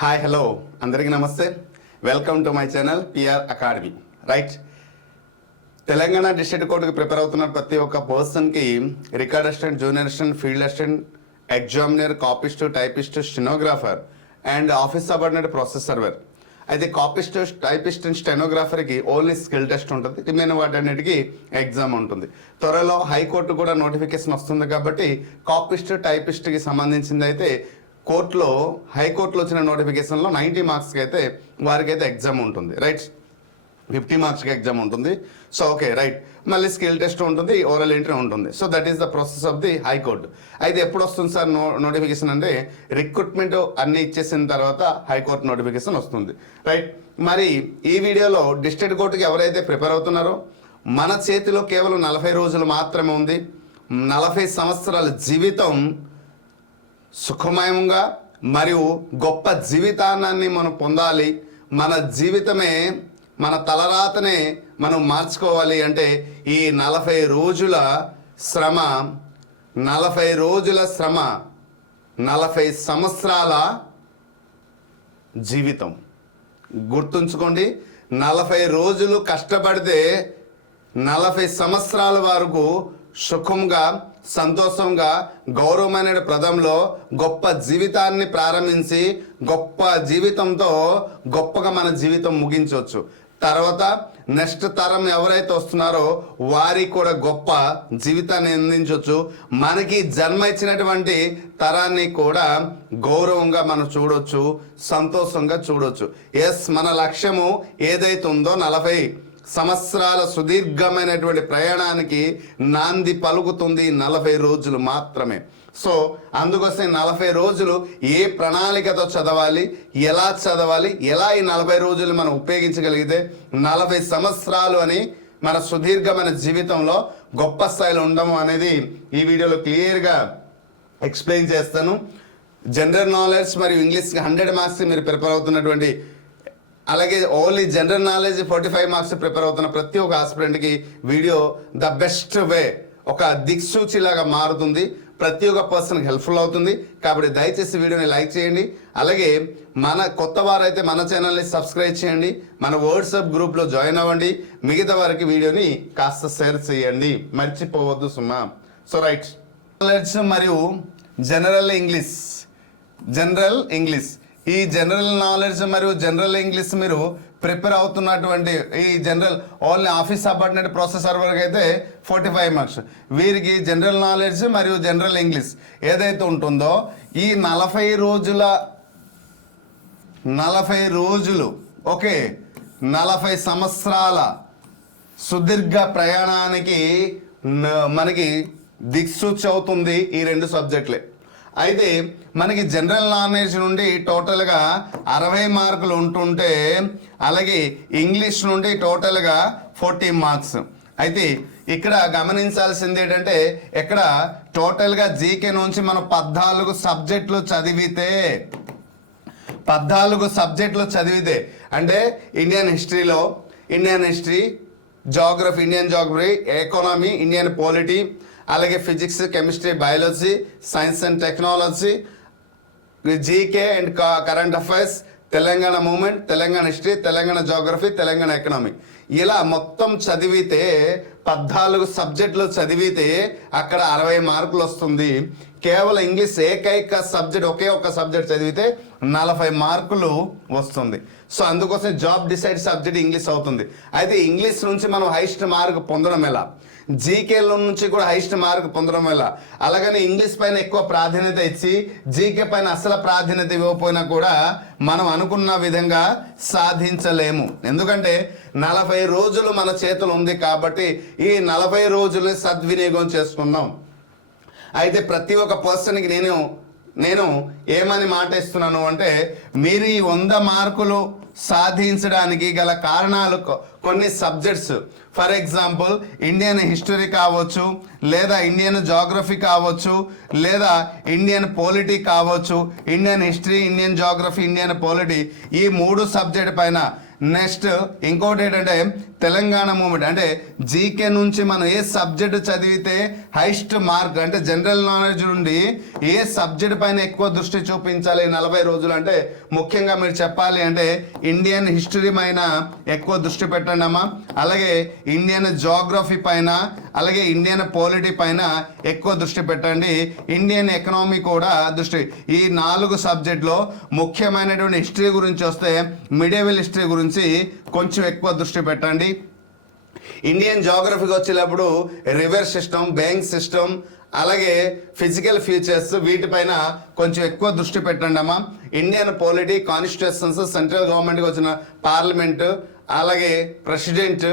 Hi hello అందరికీ నమస్తే. Welcome to my channel PR academy. Right, Telangana district కోర్టుకి prepare అవుతున్న ప్రతి ఒక్క పర్సన్కి record assistant, junior assistant, field assistant, examiner, copyist, typist, stenographer and office subordinate process server. అయితే copyist, typist and స్టెనోగ్రాఫర్కి only skill test ఉంటుంది. రిమైన్ వాటన్నిటికీ exam ఉంటుంది. త్వరలో హైకోర్టు కూడా నోటిఫికేషన్ వస్తుంది కాబట్టి కాపిస్ట్, టైపిస్ట్కి సంబంధించింది అయితే కోర్టులో హైకోర్టులో వచ్చిన నోటిఫికేషన్లో 90 మార్క్స్కి అయితే వారికైతే ఎగ్జామ్ ఉంటుంది. రైట్, 50 మార్క్స్కి ఎగ్జామ్ ఉంటుంది. సో ఓకే రైట్, మళ్ళీ స్కిల్ టెస్ట్ ఉంటుంది, ఓరల్ ఎంట్రీ ఉంటుంది. So that is the process of the high court. అయితే ఎప్పుడు వస్తుంది సార్ నోటిఫికేషన్ అంటే రిక్రూట్మెంట్ అన్ని ఇచ్చేసిన తర్వాత హైకోర్టు నోటిఫికేషన్ వస్తుంది. రైట్, మరి ఈ వీడియోలో డిస్ట్రిక్ట్ కోర్టుకి ఎవరైతే ప్రిపేర్ అవుతున్నారో మన చేతిలో కేవలం 40 రోజులు మాత్రమే ఉంది. 40 సంవత్సరాల జీవితం సుఖమయంగా మరియు గొప్ప జీవితాన్ని మనం పొందాలి. మన జీవితమే, మన తలరాతనే మనం మార్చుకోవాలి అంటే ఈ 40 రోజుల శ్రమ, 40 రోజుల శ్రమ, 40 సంవత్సరాల జీవితం. గుర్తుంచుకోండి, 40 రోజులు కష్టపడితే 40 సంవత్సరాల వరకు సుఖంగా, సంతోషంగా, గౌరవమైన ప్రదంలో గొప్ప జీవితాన్ని ప్రారంభించి గొప్ప జీవితంతో గొప్పగా మన జీవితం ముగించవచ్చు. తర్వాత నెక్స్ట్ తరం ఎవరైతే వస్తున్నారో వారికి కూడా గొప్ప జీవితాన్ని అందించవచ్చు. మనకి జన్మ ఇచ్చినటువంటి తరాన్ని కూడా గౌరవంగా మనం చూడొచ్చు, సంతోషంగా చూడొచ్చు. ఎస్, మన లక్ష్యము ఏదైతే ఉందో 40 సంవత్సరాల సుదీర్ఘమైనటువంటి ప్రయాణానికి నాంది పలుకుతుంది 40 రోజులు మాత్రమే. సో అందుకోసం 40 రోజులు ఏ ప్రణాళికతో చదవాలి, ఎలా చదవాలి, ఎలా ఈ 40 రోజులు మనం ఉపయోగించగలిగితే 40 సంవత్సరాలు అని మన సుదీర్ఘమైన జీవితంలో గొప్ప స్థాయిలో ఉండము అనేది ఈ వీడియోలో క్లియర్గా ఎక్స్ప్లెయిన్ చేస్తాను. జనరల్ నాలెడ్జ్ మరియు ఇంగ్లీష్కి 100 మార్క్స్ మీరు ప్రిపేర్ అవుతున్నటువంటి, అలాగే only general knowledge 45 marks prepare అవుతున్న ప్రతి ఒక్క ఆస్పిరెంట్కి వీడియో ద బెస్ట్ వే, ఒక దిక్సూచిలాగా మారుతుంది. ప్రతి ఒక్క పర్సన్కి హెల్ప్ఫుల్ అవుతుంది. కాబట్టి దయచేసి వీడియోని లైక్ చేయండి. అలాగే మన కొత్త వారైతే మన ఛానల్ని సబ్స్క్రైబ్ చేయండి. మన వాట్సాప్ గ్రూప్లో జాయిన్ అవ్వండి. మిగతా వారికి వీడియోని కాస్త షేర్ చేయండి, మర్చిపోవద్దు సుమా. సో రైట్, నాలెడ్జ్ మరియు జనరల్ ఇంగ్లీష్ ఈ జనరల్ నాలెడ్జ్ మరియు జనరల్ ఇంగ్లీష్ మీరు ప్రిపేర్ అవుతున్నటువంటి ఈ general only office subordinate process సర్వర్కి అయితే 45 మార్క్స్. వీరికి జనరల్ నాలెడ్జ్ మరియు జనరల్ ఇంగ్లీష్ ఏదైతే ఉంటుందో ఈ 40 రోజులు ఓకే 40 సంవత్సరాల సుదీర్ఘ ప్రయాణానికి మనకి దిక్సూచి అవుతుంది ఈ 2 సబ్జెక్టులే. అయితే మనకి జనరల్ నాలెడ్జ్ నుండి టోటల్గా 60 మార్కులు ఉంటుంటే, అలాగే ఇంగ్లీష్ నుండి టోటల్గా 40 మార్క్స్. అయితే ఇక్కడ గమనించాల్సింది ఏంటంటే ఇక్కడ టోటల్గా జీకే నుంచి మనం 14 సబ్జెక్టులు చదివితే అంటే Indian history, geography, Indian geography, economy, Indian polity, అలాగే physics, chemistry, biology, science and technology, GK and current affairs, Telangana movement, Telangana history, Telangana geography, Telangana economy, ఇలా మొత్తం చదివితే 14 సబ్జెక్టులు చదివితే అక్కడ 60 మార్కులు వస్తుంది. కేవలం ఇంగ్లీష్ ఏకైక సబ్జెక్ట్, ఒకే ఒక్క సబ్జెక్ట్ చదివితే 40 మార్కులు వస్తుంది. సో అందుకోసం జాబ్ డిసైడ్ సబ్జెక్ట్ ఇంగ్లీష్ అవుతుంది. అయితే ఇంగ్లీష్ నుంచి మనం హైయెస్ట్ మార్క్ పొందడం ఎలా, జీకేలో నుంచి కూడా హైయెస్ట్ మార్క్ పొందడం ఎలా, అలాగని ఇంగ్లీష్ పైన ఎక్కువ ప్రాధాన్యత ఇచ్చి జీకే పైన అసలు ప్రాధాన్యత ఇవ్వకపోయినా కూడా మనం అనుకున్న విధంగా సాధించలేము. ఎందుకంటే 40 రోజులు మన చేతులు ఉంది కాబట్టి ఈ 40 రోజులు సద్వినియోగం చేసుకుందాం. అయితే ప్రతి ఒక్క పర్సన్కి నేను ఏమని మాట ఇస్తున్నాను అంటే మీరు ఈ 100 మార్కులు సాధించడానికి గల కారణాలు కొన్ని subjects, for example Indian history కావచ్చు, లేదా ఇండియన్ జాగ్రఫీ కావచ్చు, లేదా ఇండియన్ పాలిటీ కావచ్చు. Indian history, Indian geography, Indian polity ఈ 3 సబ్జెక్ట్ పైన నెక్స్ట్ ఇంకోటి ఏంటంటే తెలంగాణ మూమెంట్, అంటే జీకే నుంచి మనం ఏ సబ్జెక్ట్ చదివితే హైయెస్ట్ మార్క్, అంటే జనరల్ నాలెడ్జ్ నుండి ఏ సబ్జెక్ట్ పైన ఎక్కువ దృష్టి చూపించాలి 40 రోజులు అంటే ముఖ్యంగా మీరు చెప్పాలి అంటే ఇండియన్ హిస్టరీ పైన ఎక్కువ దృష్టి పెట్టండి అమ్మా. అలాగే ఇండియన్ జోగ్రఫీ పైన, అలాగే ఇండియన్ పాలిటీ పైన ఎక్కువ దృష్టి పెట్టండి. ఇండియన్ ఎకనామీ కూడా దృష్టి. ఈ 4 సబ్జెక్టులో ముఖ్యమైనటువంటి హిస్టరీ గురించి వస్తే మిడియవల్ హిస్టరీ గురించి కొంచెం ఎక్కువ దృష్టి పెట్టండి. ఇండియన్ జోగ్రఫీకి వచ్చేటప్పుడు రివర్ సిస్టమ్, బ్యాంక్ సిస్టమ్, అలాగే ఫిజికల్ ఫీచర్స్, వీటిపైన కొంచెం ఎక్కువ దృష్టి పెట్టండి అమ్మా. ఇండియన్ పాలిటీ, కాన్స్టిట్యూషన్స్, సెంట్రల్ గవర్నమెంట్కి వచ్చిన పార్లమెంటు, అలాగే ప్రెసిడెంట్,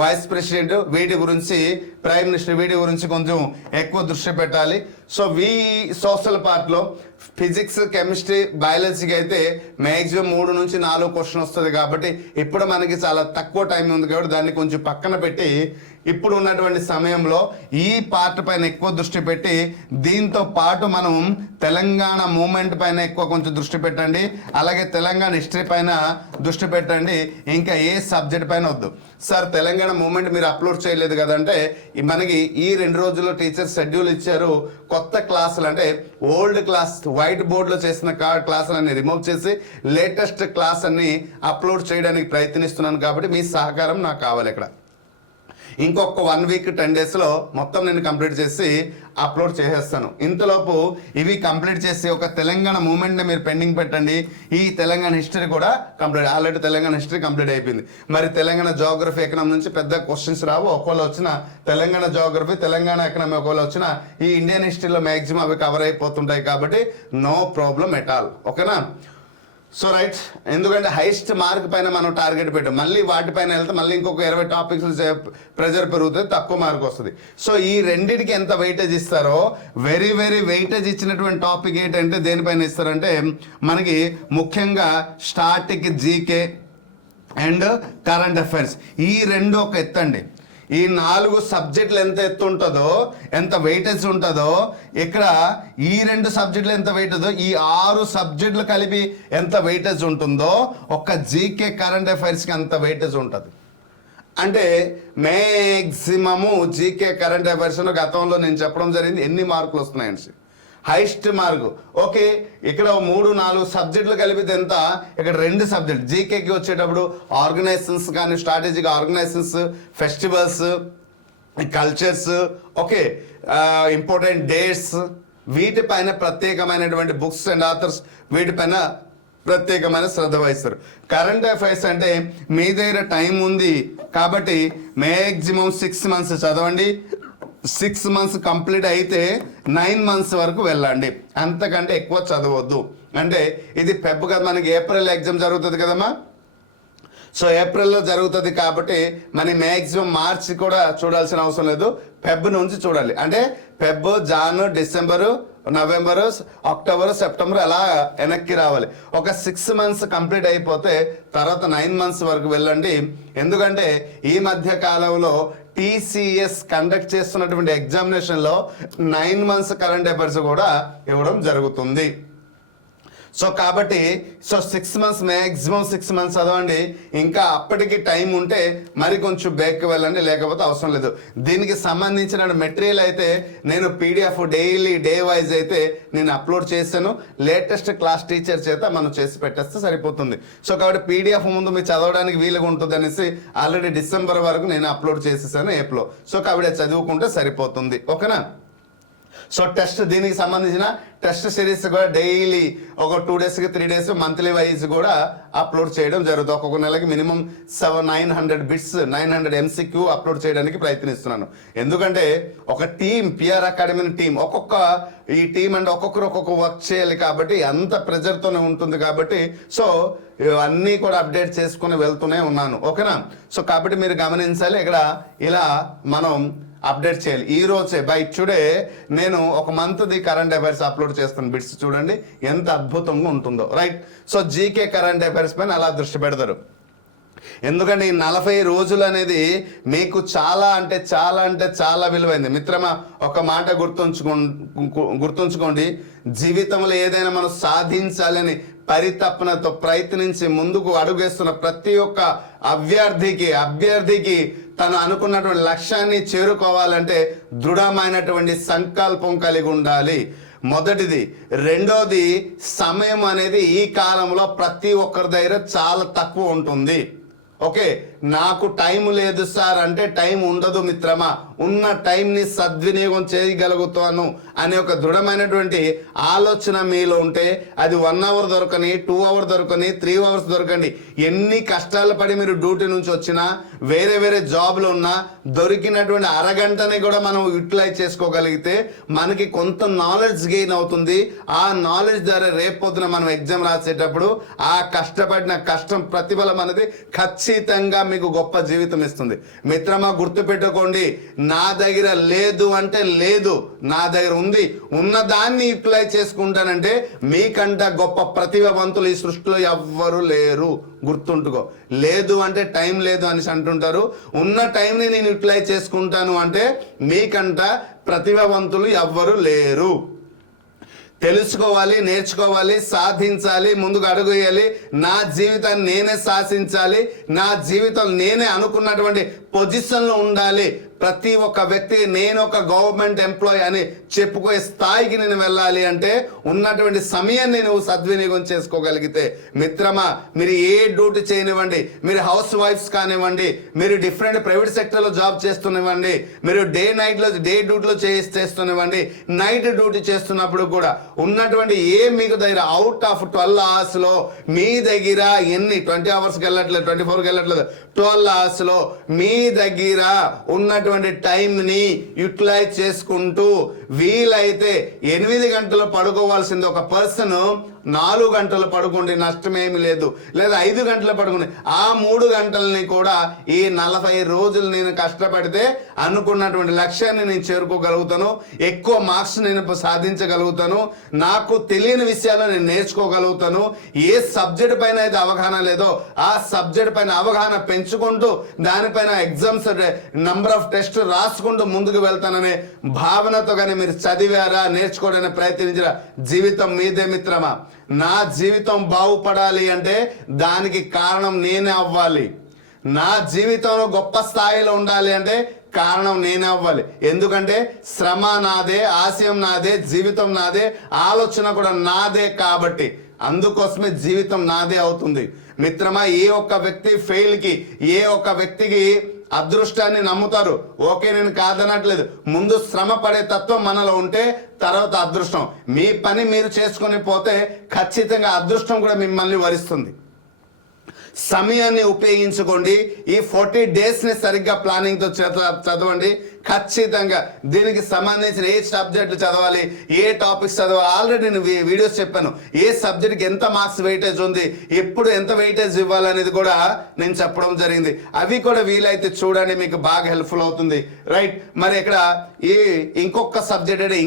వైస్ ప్రెసిడెంట్, వీటి గురించి, ప్రైమ్ మినిస్టర్, వీటి గురించి కొంచెం ఎక్కువ దృష్టి పెట్టాలి. సో సోషల్ పార్ట్లో ఫిజిక్స్, కెమిస్ట్రీ, బయాలజీకి అయితే మ్యాక్సిమం 3 నుంచి 4 క్వశ్చన్ వస్తుంది. కాబట్టి ఇప్పుడు మనకి చాలా తక్కువ టైం ఉంది కాబట్టి దాన్ని కొంచెం పక్కన పెట్టి ఇప్పుడు ఉన్నటువంటి సమయంలో ఈ పార్ట్ పైన ఎక్కువ దృష్టి పెట్టి, దీంతో పాటు మనం తెలంగాణ మూమెంట్ పైన ఎక్కువ కొంచెం దృష్టి పెట్టండి. అలాగే తెలంగాణ హిస్టరీ పైన దృష్టి పెట్టండి. ఇంకా ఏ సబ్జెక్ట్ పైన వద్దు. సార్ తెలంగాణ మూమెంట్ మీరు అప్లోడ్ చేయలేదు కదంటే, మనకి ఈ 2 రోజుల్లో టీచర్ షెడ్యూల్ ఇచ్చారు. కొత్త క్లాసులు అంటే ఓల్డ్ క్లాస్ వైట్ బోర్డులో చేసిన క్లాసులన్నీ రిమూవ్ చేసి లేటెస్ట్ క్లాస్ అన్ని అప్లోడ్ చేయడానికి ప్రయత్నిస్తున్నాను. కాబట్టి మీ సహకారం నాకు కావాలి. ఇక్కడ ఇంకొక 1 వీక్ 10 డేస్లో మొత్తం నేను కంప్లీట్ చేసి అప్లోడ్ చేసేస్తాను. ఇంతలోపు ఇవి కంప్లీట్ చేసి ఒక తెలంగాణ మూమెంట్ని మీరు పెండింగ్ పెట్టండి. ఈ తెలంగాణ హిస్టరీ కూడా complete, already Telangana history complete అయిపోయింది. మరి తెలంగాణ జోగ్రఫీ, ఎకనామీ నుంచి పెద్ద క్వశ్చన్స్ రావు. ఒకవేళ వచ్చిన తెలంగాణ జోగ్రఫీ, తెలంగాణ ఎకనామీ ఒకవేళ వచ్చిన ఈ ఇండియన్ హిస్టరీలో మ్యాక్సిమం అవి కవర్ అయిపోతుంటాయి. కాబట్టి నో ప్రాబ్లం ఎట్ ఆల్. ఓకేనా? సో రైట్, ఎందుకంటే హైయెస్ట్ మార్క్ పైన మనం టార్గెట్ పెట్టాం. మళ్ళీ వాటిపైన వెళ్తే మళ్ళీ ఇంకొక 20 టాపిక్స్ ప్రెజర్ పెరుగుతుంది, తక్కువ మార్క్ వస్తుంది. సో ఈ రెండింటికి ఎంత వెయిటేజ్ ఇస్తారో, వెరీ వెయిటేజ్ ఇచ్చినటువంటి టాపిక్ ఏంటంటే దేనిపైన ఇస్తారంటే మనకి ముఖ్యంగా static, GK and current affairs, ఈ 2 ఒక ఎత్తండి. ఈ 4 సబ్జెక్టులు ఎంత ఎత్తు ఉంటుందో, ఎంత వెయిటేజ్ ఉంటుందో, ఇక్కడ ఈ 2 సబ్జెక్టులు ఎంత వెయిట్ ఉందో, ఈ 6 సబ్జెక్టులు కలిపి ఎంత వెయిటేజ్ ఉంటుందో, ఒక్క జీకే కరెంట్ అఫైర్స్కి అంత వెయిటేజ్ ఉంటుంది. అంటే మ్యాక్సిమము జీకే కరెంట్ అఫైర్స్ గతంలో నేను చెప్పడం జరిగింది ఎన్ని మార్కులు వస్తున్నాయని. హైయెస్ట్ మార్కు ఓకే, ఇక్కడ 3-4 సబ్జెక్టులు కలిపితే ఎంత, ఇక్కడ 2 సబ్జెక్ట్. జీకేకి వచ్చేటప్పుడు ఆర్గనైజేషన్స్ కానీ, strategic organisations, festivals, cultures, okay, important dates, వీటిపైన ప్రత్యేకమైనటువంటి బుక్స్ అండ్ ఆథర్స్, వీటిపైన ప్రత్యేకమైన శ్రద్ధ వహిస్తారు. కరెంట్ అఫైర్స్ అంటే మీ దగ్గర టైం ఉంది కాబట్టి మ్యాక్సిమం 6 మంత్స్ చదవండి. 6 మంత్స్ కంప్లీట్ అయితే 9 మంత్స్ వరకు వెళ్ళండి, అంతకంటే ఎక్కువ చదవద్దు. అంటే ఇది ఫెబ్ కదా, మనకి ఏప్రిల్ ఎగ్జామ్ జరుగుతుంది కదమ్మా. సో ఏప్రిల్లో జరుగుతుంది కాబట్టి మన మ్యాక్సిమం మార్చి కూడా చూడాల్సిన అవసరం లేదు, ఫెబ్ నుంచి చూడాలి. అంటే Feb, Jan, December, November, October, September అలా వెనక్కి రావాలి. ఒక 6 మంత్స్ కంప్లీట్ అయిపోతే తర్వాత 9 మంత్స్ వరకు వెళ్ళండి. ఎందుకంటే ఈ మధ్య కాలంలో TCS కండక్ట్ చేస్తున్నటువంటి ఎగ్జామినేషన్లో 9 మంత్స్ కరెంట్ అఫైర్స్ కూడా ఇవ్వడం జరుగుతుంది. సో కాబట్టి 6 మంత్స్, మ్యాక్సిమం 6 మంత్స్ చదవండి. ఇంకా అప్పటికి టైం ఉంటే మరి కొంచెం బ్యాక్ వెళ్ళండి, లేకపోతే అవసరం లేదు. దీనికి సంబంధించిన మెటీరియల్ అయితే నేను PDF డైలీ డే వైజ్ అయితే నేను అప్లోడ్ చేశాను. లేటెస్ట్ క్లాస్ టీచర్ చేత మనం చేసి పెట్టేస్తే సరిపోతుంది. సో కాబట్టి PDF ముందు మీరు చదవడానికి వీలుగా ఉంటుంది అనేసి ఆల్రెడీ డిసెంబర్ వరకు నేను అప్లోడ్ చేసేసాను యాప్లో. సో కాబట్టి చదువుకుంటే సరిపోతుంది. ఓకేనా? సో టెస్ట్, దీనికి సంబంధించిన టెస్ట్ సిరీస్ కూడా డైలీ ఒక 2 డేస్కి 3 డేస్ మంత్లీ వైజ్ కూడా అప్లోడ్ చేయడం జరుగుతుంది. ఒక్కొక్క నెలకి మినిమం 900 బిట్స్, 900 MCQ అప్లోడ్ చేయడానికి ప్రయత్నిస్తున్నాను. ఎందుకంటే ఒక టీం, PR అకాడమీ టీం, ఈ టీం అంటే ఒక్కొక్కరు ఒక్కొక్క వర్క్ చేయాలి కాబట్టి అంత ప్రెజర్తోనే ఉంటుంది. కాబట్టి సో అన్నీ కూడా అప్డేట్ చేసుకుని వెళ్తూనే ఉన్నాను. ఓకేనా? సో కాబట్టి మీరు గమనించాలి, ఇక్కడ ఇలా మనం అప్డేట్ చేయాలి. ఈ రోజే బై టుడే నేను ఒక మంత్ది కరెంట్ అఫైర్స్ అప్లోడ్ చేస్తాను. బిట్స్ చూడండి ఎంత అద్భుతంగా ఉంటుందో. Right? So GK current affairs పైన అలా దృష్టి పెడతారు. ఎందుకంటే ఈ 40 రోజులు అనేది మీకు చాలా అంటే చాలా విలువైంది. మిత్రమా, ఒక మాట గుర్తుంచుకోండి, జీవితంలో ఏదైనా మనం సాధించాలని పరితపనతో ప్రయత్నించి ముందుకు అడుగేస్తున్న ప్రతి ఒక్క అభ్యర్థికి తను అనుకున్నటువంటి లక్ష్యాన్ని చేరుకోవాలంటే దృఢమైనటువంటి సంకల్పం కలిగి ఉండాలి. మొదటిది. రెండోది, సమయం అనేది ఈ కాలంలో ప్రతి ఒక్కరి దగ్గర చాలా తక్కువ ఉంటుంది. ఓకే, నాకు టైం లేదు సార్ అంటే టైం ఉండదు మిత్రమా. ఉన్న టైంని సద్వినియోగం చేయగలుగుతాను అనే ఒక దృఢమైనటువంటి ఆలోచన మీలో ఉంటే అది 1 అవర్ దొరకని, 2 అవర్ దొరకని, 3 అవర్స్ దొరకండి, ఎన్ని కష్టాలు పడి మీరు డ్యూటీ నుంచి వచ్చినా, వేరే జాబ్లు ఉన్నా, దొరికినటువంటి అరగంటని కూడా మనం యూటిలైజ్ చేసుకోగలిగితే మనకి కొంత నాలెడ్జ్ గెయిన్ అవుతుంది. ఆ నాలెడ్జ్ ద్వారా రేపొద్దున మనం ఎగ్జామ్ రాసేటప్పుడు ఆ కష్టపడిన కష్టం ప్రతిఫలం అనేది ఖచ్చితంగా మీకు గొప్ప జీవితం ఇస్తుంది. మిత్రమా, గుర్తుపెట్టుకోండి, నా దగ్గర లేదు అంటే లేదు, నా దగ్గర ఉంది, ఉన్నదాన్ని యూటిలైజ్ చేసుకుంటానంటే మీకంట గొప్ప ప్రతిభావంతులు ఈ సృష్టిలో ఎవ్వరు లేరు. గుర్తుంటుకో. లేదు అంటే టైం లేదు అని అంటుంటారు, ఉన్న టైంని నేను యూటిలైజ్ చేసుకుంటాను అంటే మీకంట ప్రతిభావంతులు ఎవ్వరు లేరు. తెలుసుకోవాలి, నేర్చుకోవాలి, సాధించాలి, ముందుకు అడుగు వేయాలి, నా జీవితాన్ని నేనే శాసించాలి, నా జీవితం నేనే అనుకున్నటువంటి పొజిషన్లో ఉండాలి. ప్రతి ఒక్క వ్యక్తికి నేను ఒక గవర్నమెంట్ ఎంప్లాయీ అని చెప్పుకునే స్థాయికి నేను వెళ్ళాలి అంటే ఉన్నటువంటి సమయాన్ని నువ్వు సద్వినియోగం చేసుకోగలిగితే, మిత్రమా, మీరు ఏ డ్యూటీ చేయనివ్వండి, మీరు హౌస్ వైఫ్స్ కానివ్వండి, మీరు డిఫరెంట్ ప్రైవేట్ సెక్టర్లో జాబ్ చేస్తునివ్వండి, మీరు డే డ్యూటీలో చేస్తునివ్వండి, నైట్ డ్యూటీ చేస్తున్నప్పుడు కూడా ఉన్నటువంటి మీకు దగ్గర అవుట్ ఆఫ్ 12 అవర్స్లో మీ దగ్గర ఎన్ని 20 అవర్స్కి వెళ్ళట్లేదు, 24కి వెళ్ళట్లేదు, 12 అవర్స్లో మీ దగ్గర ఉన్నటువంటి టైంని యూటిలైజ్ చేసుకుంటూ వీలైతే 8 గంటలు పడుకోవాల్సింది ఒక పర్సన్ 4 గంటలు పడుకోండి, నష్టమేమి లేదు. లేదా 5 గంటలు పడుకోండి. ఆ 3 గంటలని కూడా ఈ 40 రోజులు నేను కష్టపడితే అనుకున్నటువంటి లక్ష్యాన్ని నేను చేరుకోగలుగుతాను, ఎక్కువ మార్క్స్ నేను సాధించగలుగుతాను, నాకు తెలియని విషయాలు నేను నేర్చుకోగలుగుతాను. ఏ సబ్జెక్ట్ పైన అయితే అవగాహన లేదో ఆ సబ్జెక్ట్ పైన అవగాహన పెంచుకుంటూ దానిపైన ఎగ్జామ్స్ నంబర్ ఆఫ్ టెస్ట్ రాసుకుంటూ ముందుకు వెళ్తాననే భావనతో కానీ మీరు చదివారా, నేర్చుకోవడానికి ప్రయత్నించారా, జీవితం మీదే మిత్రమా. నా జీవితం బాగుపడాలి అంటే దానికి కారణం నేనే అవ్వాలి. నా జీవితంలో గొప్ప స్థాయిలో ఉండాలి అంటే కారణం నేనే అవ్వాలి. ఎందుకంటే శ్రమ నాదే, ఆశయం నాదే, జీవితం నాదే, ఆలోచన కూడా నాదే. కాబట్టి అందుకోసమే జీవితం నాదే అవుతుంది. మిత్రమా, ఏ ఒక్క వ్యక్తి ఫెయిల్కి, ఏ ఒక్క వ్యక్తికి అదృష్టాన్ని నమ్ముతారు. ఓకే, నేను కాదనట్లేదు. ముందు శ్రమ పడే తత్వం మనలో ఉంటే తర్వాత అదృష్టం. మీ పని మీరు చేసుకొని పోతే ఖచ్చితంగా అదృష్టం కూడా మిమ్మల్ని వరిస్తుంది. సమయాన్ని ఉపయోగించుకోండి. ఈ 40 డేస్ని సరిగ్గా ప్లానింగ్తో చదవండి. ఖచ్చితంగా దీనికి సంబంధించిన ఏ సబ్జెక్టులు చదవాలి, ఏ టాపిక్స్ చదవాలి, ఆల్రెడీ నేను వీడియోస్ చెప్పాను. ఏ సబ్జెక్ట్కి ఎంత మార్క్స్ వెయిటేజ్ ఉంది, ఎప్పుడు ఎంత వెయిటేజ్ ఇవ్వాలనేది కూడా నేను చెప్పడం జరిగింది. అవి కూడా వీలైతే చూడండి, మీకు బాగా హెల్ప్ఫుల్ అవుతుంది. రైట్. మరి ఇక్కడ ఇంకొక సబ్జెక్ట్ అంటే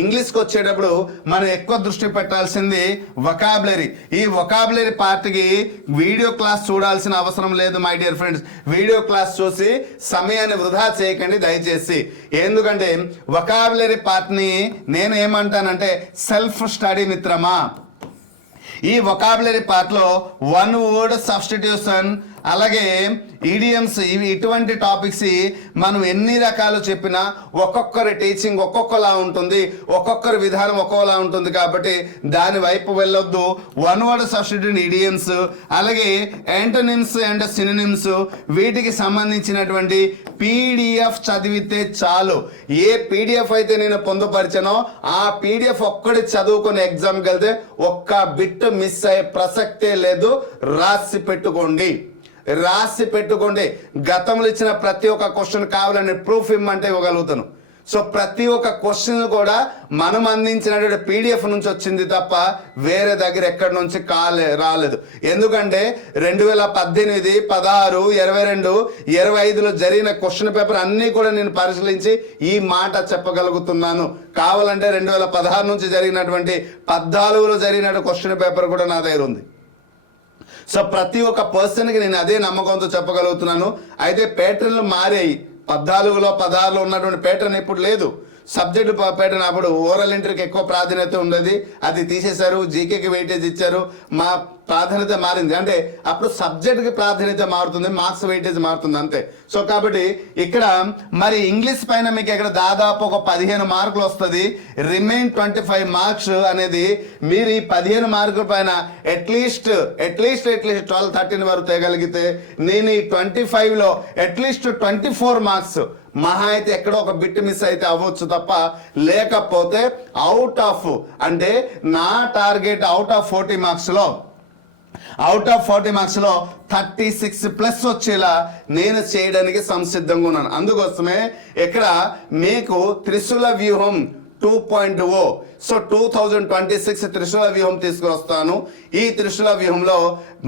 ఇంగ్లీష్కి వచ్చేటప్పుడు మనం ఎక్కువ దృష్టి పెట్టాల్సింది వొకాబులరీ. ఈ వొకాబులరీ పార్ట్కి వీడియో క్లాస్ చూడాల్సిన అవసరం లేదు my dear friends. Video class చూసి సమయాన్ని వృధా చేయకండి దయచేసి. ఎందుకంటే వొకాబులరీ పార్ట్ని నేను ఏమంటానంటే సెల్ఫ్ స్టడీ మిత్రమా. ఈ వొకాబులరీ పార్ట్లో 1 వర్డ్ సబ్స్టిట్యూషన్, అలాగే ఈడియమ్స్, ఇటువంటి టాపిక్స్ మనం ఎన్ని రకాలు చెప్పినా ఒక్కొక్కరి టీచింగ్ ఒక్కొక్కలా ఉంటుంది, ఒక్కొక్కరి విధానం ఒక్కోలా ఉంటుంది. కాబట్టి దాని వైపు వెళ్ళొద్దు. 1 వర్డ్ సబ్స్టిట్యూట్, ఈడియమ్స్, అలాగే యాంటోనిమ్స్ అండ్ సినోనిమ్స్, వీటికి సంబంధించినటువంటి పీడిఎఫ్ చదివితే చాలు. ఏ పీడిఎఫ్ అయితే నేను పొందుపరిచానో ఆ పీడిఎఫ్ ఒక్కటి చదువుకుని ఎగ్జామ్కి వెళ్తే ఒక్క బిట్ మిస్ అయ్యే ప్రసక్తే లేదు. రాసి పెట్టుకోండి. గతంలో ఇచ్చిన ప్రతి ఒక్క క్వశ్చన్ కావాలని ప్రూఫ్ ఇమ్మంటే ఇవ్వగలుగుతాను. సో ప్రతి ఒక్క క్వశ్చన్ కూడా మనం అందించినటువంటి పీడిఎఫ్ నుంచి వచ్చింది తప్ప వేరే దగ్గర ఎక్కడి నుంచి రాలేదు. ఎందుకంటే 2018, 16, 22, 25లో జరిగిన క్వశ్చన్ పేపర్ అన్నీ కూడా నేను పరిశీలించి ఈ మాట చెప్పగలుగుతున్నాను. కావాలంటే 2016 నుంచి జరిగినటువంటి 14లో జరిగినటువంటి క్వశ్చన్ పేపర్ కూడా నా దగ్గర ఉంది. సో ప్రతి ఒక్క పర్సన్కి నేను అదే నమ్మకంతో చెప్పగలుగుతున్నాను. అయితే ప్యాటర్న్లు మారాయి. 14లో 16లో ఉన్నటువంటి ప్యాటర్న్ ఇప్పుడు లేదు. సబ్జెక్టు పెట్టినప్పుడు ఓరల్ ఇంటర్కి ఎక్కువ ప్రాధాన్యత ఉండేది, అది తీసేశారు. జీకేకి వెయిటేజ్ ఇచ్చారు, మా ప్రాధాన్యత మారింది. అంటే అప్పుడు సబ్జెక్ట్కి ప్రాధాన్యత మారుతుంది, మార్క్స్ వెయిటేజ్ మారుతుంది అంతే. సో కాబట్టి ఇక్కడ మరి ఇంగ్లీష్ పైన మీకు ఇక్కడ దాదాపు ఒక 15 మార్కులు వస్తుంది. రిమైన్ 25 మార్క్స్ అనేది మీరు ఈ 15 మార్కుల పైన అట్లీస్ట్ 12-13 వరకు తేగలిగితే నేను ఈ 25లో అట్లీస్ట్ 24 మార్క్స్ మహా అయితే ఎక్కడో ఒక బిట్ మిస్ అయితే అవ్వచ్చు తప్ప, లేకపోతే అవుట్ ఆఫ్ అంటే నా టార్గెట్ అవుట్ ఆఫ్ 40 మార్క్స్లో 36+ వచ్చేలా నేను చేయడానికి సంసిద్ధంగా ఉన్నాను. అందుకోసమే ఇక్కడ మీకు త్రిశూల వ్యూహం 2.0 సో 2026 త్రిశూల వ్యూహం తీసుకుని వస్తాను. ఈ త్రిశూల వ్యూహంలో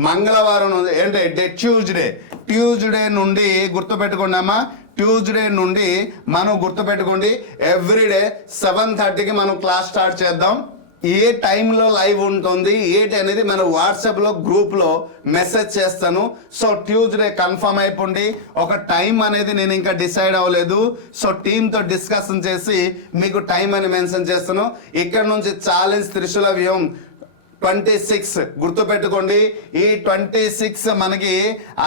మంగళవారం అంటే ట్యూస్డే నుండి గుర్తుపెట్టుకున్నామా, ట్యూస్డే నుండి మనం గుర్తుపెట్టుకోండి ఎవ్రీడే 7:30కి మనం క్లాస్ స్టార్ట్ చేద్దాం. ఏ టైంలో లైవ్ ఉంటుంది ఏంటి అనేది మన వాట్సాప్లో గ్రూప్లో మెసేజ్ చేస్తాను. సో ట్యూస్డే కన్ఫర్మ్ అయిపోండి. ఒక టైం అనేది నేను ఇంకా డిసైడ్ అవ్వలేదు, సో టీంతో డిస్కషన్ చేసి మీకు టైం అని మెన్షన్ చేస్తాను. ఇక్కడ నుంచి ఛాలెంజ్ త్రిశూల వ్యూహం 26 గుర్తుపెట్టుకోండి. ఈ 26 మనకి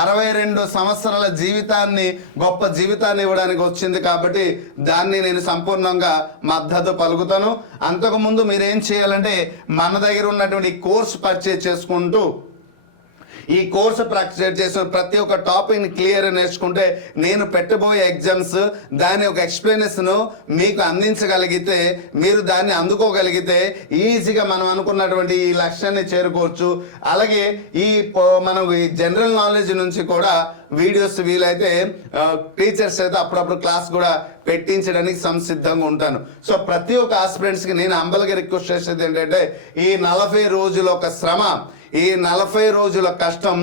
62 సంవత్సరాల జీవితాన్ని, గొప్ప జీవితాన్ని ఇవ్వడానికి వచ్చింది కాబట్టి దాన్ని నేను సంపూర్ణంగా మద్దతు పలుకుతాను. అంతకుముందు మీరేం చేయాలంటే మన దగ్గర ఉన్నటువంటి కోర్స్ పర్చేజ్ చేసుకుంటూ ఈ కోర్సు ప్రాక్టీస్ చేసిన ప్రతి ఒక్క టాపిక్ని క్లియర్ నేర్చుకుంటే నేను పెట్టబోయే ఎగ్జామ్స్ దాని ఒక ఎక్స్ప్లెనేషన్ మీకు అందించగలిగితే, మీరు దాన్ని అందుకోగలిగితే ఈజీగా మనం అనుకున్నటువంటి ఈ లక్ష్యాన్ని చేరుకోవచ్చు. అలాగే మనం ఈ జనరల్ నాలెడ్జ్ నుంచి కూడా వీడియోస్ వీలైతే టీచర్స్ అయితే అప్పుడప్పుడు క్లాస్ కూడా పెట్టించడానికి సంసిద్ధంగా ఉంటాను. సో ప్రతి ఒక్క ఆస్పిరెంట్స్కి నేను అంబల్గా రిక్వెస్ట్ చేసేది ఏంటంటే ఈ 40 రోజుల ఒక శ్రమ, ఈ 40 రోజుల కష్టం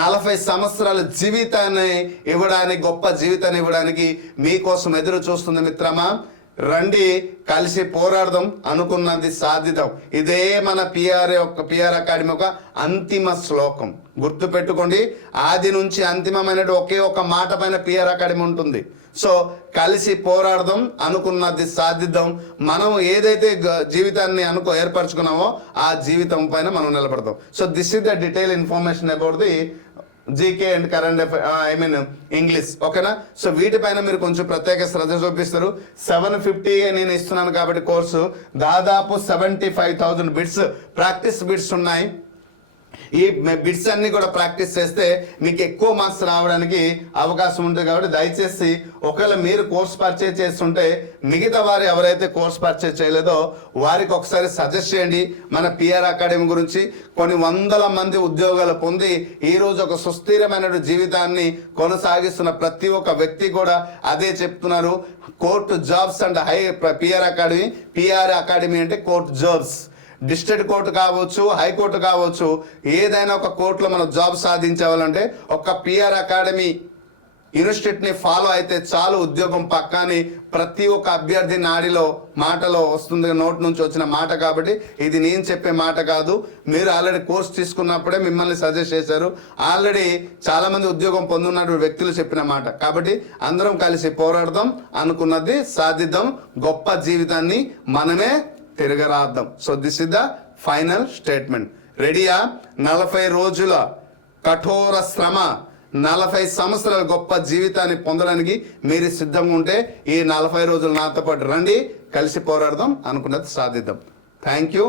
40 సంవత్సరాల జీవితాన్ని ఇవ్వడానికి, గొప్ప జీవితాన్ని ఇవ్వడానికి మీకోసం ఎదురు చూస్తుంది మిత్రమా. రండి కలిసి పోరాడదాం, అనుకున్నది సాధిద్దాం. ఇదే మన పిఆర్ అకాడమీ ఒక అంతిమ శ్లోకం. గుర్తుపెట్టుకోండి, ఆది నుంచి అంతిమమైన ఒకే ఒక మాట పైన పిఆర్ అకాడమీ ఉంటుంది. సో కలిసి పోరాడదాం, అనుకున్నది సాధిద్దాం. మనం ఏదైతే జీవితాన్ని ఏర్పరచుకున్నామో ఆ జీవితం పైన మనం నిలబడతాం. So this is the detail information about the GK and current English, ఓకేనా. సో వీటిపైన మీరు కొంచెం ప్రత్యేక శ్రద్ధ చూపిస్తారు. 750 నేను ఇస్తున్నాను కాబట్టి కోర్సు దాదాపు 75,000 బిట్స్ ప్రాక్టీస్ బిట్స్ ఉన్నాయి. ఈ బిట్స్ అన్ని కూడా ప్రాక్టీస్ చేస్తే మీకు ఎక్కువ మార్క్స్ రావడానికి అవకాశం ఉంటుంది. కాబట్టి దయచేసి ఒకవేళ మీరు కోర్స్ పర్చేజ్ చేస్తుంటే మిగతా వారు ఎవరైతే కోర్స్ పర్చేజ్ చేయలేదో వారికి ఒకసారి సజెస్ట్ చేయండి మన పిఆర్ అకాడమీ గురించి. కొన్ని వందల మంది ఉద్యోగాలు పొంది ఈరోజు ఒక సుస్థిరమైన జీవితాన్ని కొనసాగిస్తున్న ప్రతి ఒక్క వ్యక్తి కూడా అదే చెప్తున్నారు. Court jobs and PR academy అంటే కోర్టు జాబ్స్. డిస్ట్రిక్ట్ కోర్టు కావచ్చు, హైకోర్టు కావచ్చు, ఏదైనా ఒక కోర్టులో మనం జాబ్ సాధించాలంటే ఒక పిఆర్ అకాడమీ ఇన్స్టిట్యూట్ని ఫాలో అయితే చాలు, ఉద్యోగం పక్కాని ప్రతి ఒక్క అభ్యర్థి నాడిలో మాటలో వస్తుంది, నోట్ నుంచి వచ్చిన మాట. కాబట్టి ఇది నేను చెప్పే మాట కాదు, మీరు ఆల్రెడీ కోర్స్ తీసుకున్నప్పుడే మిమ్మల్ని సజెస్ట్ చేశారు, ఆల్రెడీ చాలామంది ఉద్యోగం పొందున్నటువంటి వ్యక్తులు చెప్పిన మాట. కాబట్టి అందరం కలిసి పోరాడదాం, అనుకున్నది సాధిద్దాం, గొప్ప జీవితాన్ని మనమే తిరగరాద్దాం. So this is the final statement. రెడీయా? 40 రోజుల కఠోర శ్రమ, 40 సంవత్సరాల గొప్ప జీవితాన్ని పొందడానికి మీరు సిద్ధంగా ఉంటే ఈ 40 రోజులు నాతో పాటు రండి, కలిసి పోరాడదాం, అనుకున్నది సాధిద్దాం. Thank you.